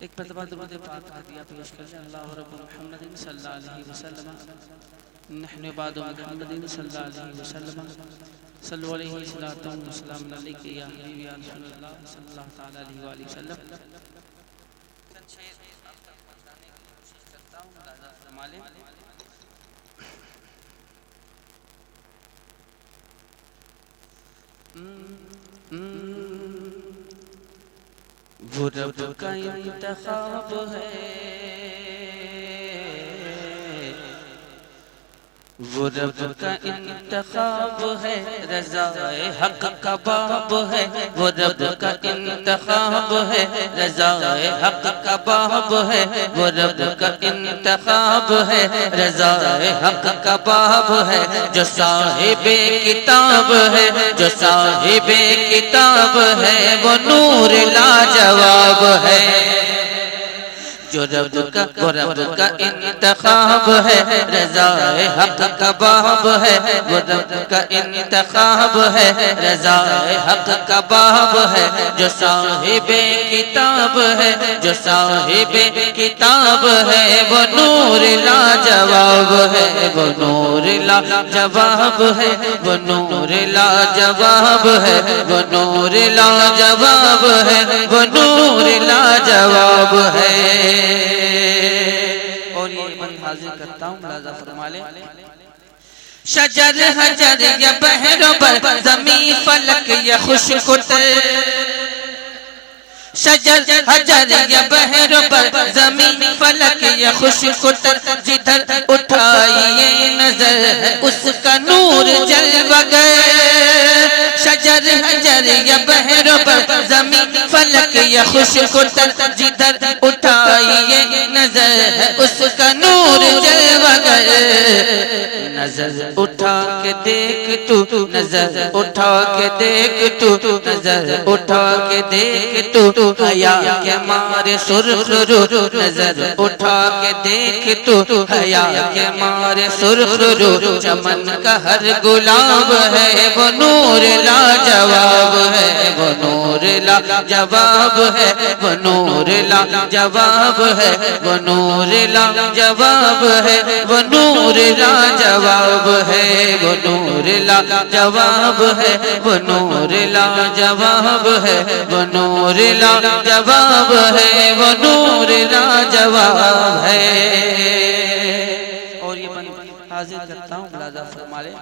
ایک مرتبہ درود پاک ہدیہ پیش کر لیں۔ اللہ رب محمد صلی اللہ علیہ وسلم نحن بعد محمد صلی اللہ علیہ وسلم صلو علیہ الصلاۃ والسلام علیک یا حبیبی یا رسول اللہ صلی اللہ تعالی علیہ وآلہ وسلم۔ چند شعر آپ تک پہنچانے کی کوشش کرتا ہوں، ملاحظہ فرما لیں۔ وہ رب کا انتخاب ہے، وہ رب کا انتخاب ہے، رضا حق کا باب ہے، وہ رب کا انتخاب ہے، رضا حق کا باب ہے، وہ رب کا انتخاب ہے، رضا حق کا باب ہے، جو صاحب کتاب ہے، جو صاحب کتاب ہے، وہ نور لاجواب ہے، جو رب کا انتخاب ہے، رضا حق کا باب ہے، وہ رب کا انتخاب ہے، رضا حق کا باب ہے، جو صاحب کتاب ہے، جو صاحب کتاب ہے، وہ نور لاجواب ہے، وہ نور لاجواب ہے، وہ نور لاجواب ہے، وہ نور لاجواب ہے، وہ نور لاجواب ہے۔ اور یہ بند حاضر کرتا ہوں، ملاحظہ فرما لیں۔ شجر حجر یا بحر و بر، زمین فلک یا خشک و تر، شجر حجر یا بحر و بر، زمین فلک یا خشک و تر، جدھر اٹھائیے نظر اس کا نور جلوہ گر، شجر حجر یا بحر و بر، زمین فلک یا خشک و تر، جدھر اٹھائیے نظر اس کا نور جلوہ گر، نظر اٹھا کے دیکھ تو، نظر اٹھا کے دیکھ تو، نظر اٹھا کے دیکھ تو، حیا کے مارے سرخ رو، نظر اٹھا کے دیکھ تو، حیا کے مارے سرخ رو، چمن کا ہر گلاب ہے، وہ نور لاجواب ہے، وہ نور لاجواب ہے، وہ نور لاجواب ہے، وہ نور لاجواب ہے، وہ نور لاجواب ہے، وہ نور لاجواب ہے، وہ نور لاجواب ہے، وہ نور لاجواب ہے، وہ نور لاجواب ہے۔ اور یہ بند حاضر کرتا ہوں، ملاحظہ فرما لیں۔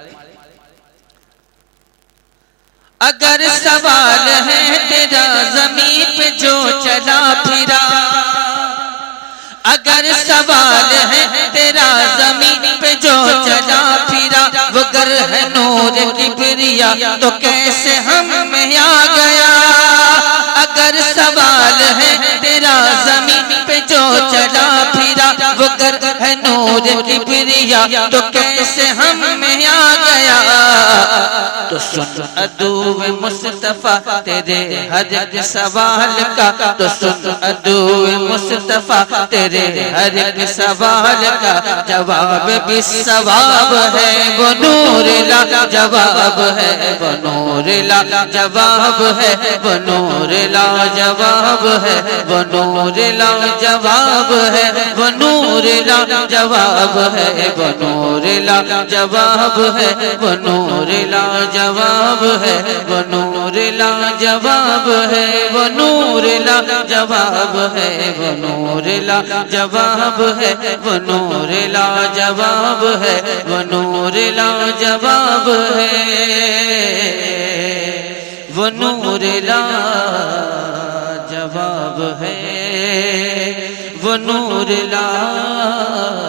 اگر سوال ہے تیرا زمین پہ جو چلا پھرا، اگر سوال ہے تیرا زمین پہ جو چلا پھرا، وہ گر ہے نور کبریا تو کیسے ہم میں آ گیا، اگر سوال ہے تیرا زمین پہ جو چلا پھرا، وہ گر ہے نور کبریا تو کیسے ہم میں آ گیا، تو سن عدو مصطفیٰ تیرے ہر ایک سوال کا، تو سن عدو مصطفیٰ تیرے ہر ایک سوال کا جواب بھی ثواب ہے، وہ نور لاجواب ہے، وہ نور لاجواب ہے، وہ نور لاجواب ہے، وہ نور لاجواب ہے، وہ نور لاجواب ہے، وہ نور لاجواب ہے، وہ نور لاجواب ہے، وہ نور لاجواب ہے، وہ نور لاجواب ہے، وہ نور لاجواب ہے، وہ نور لاجواب ہے، وہ نور لاجواب ہے، وہ نور لاجواب ہے، وہ نور لاجواب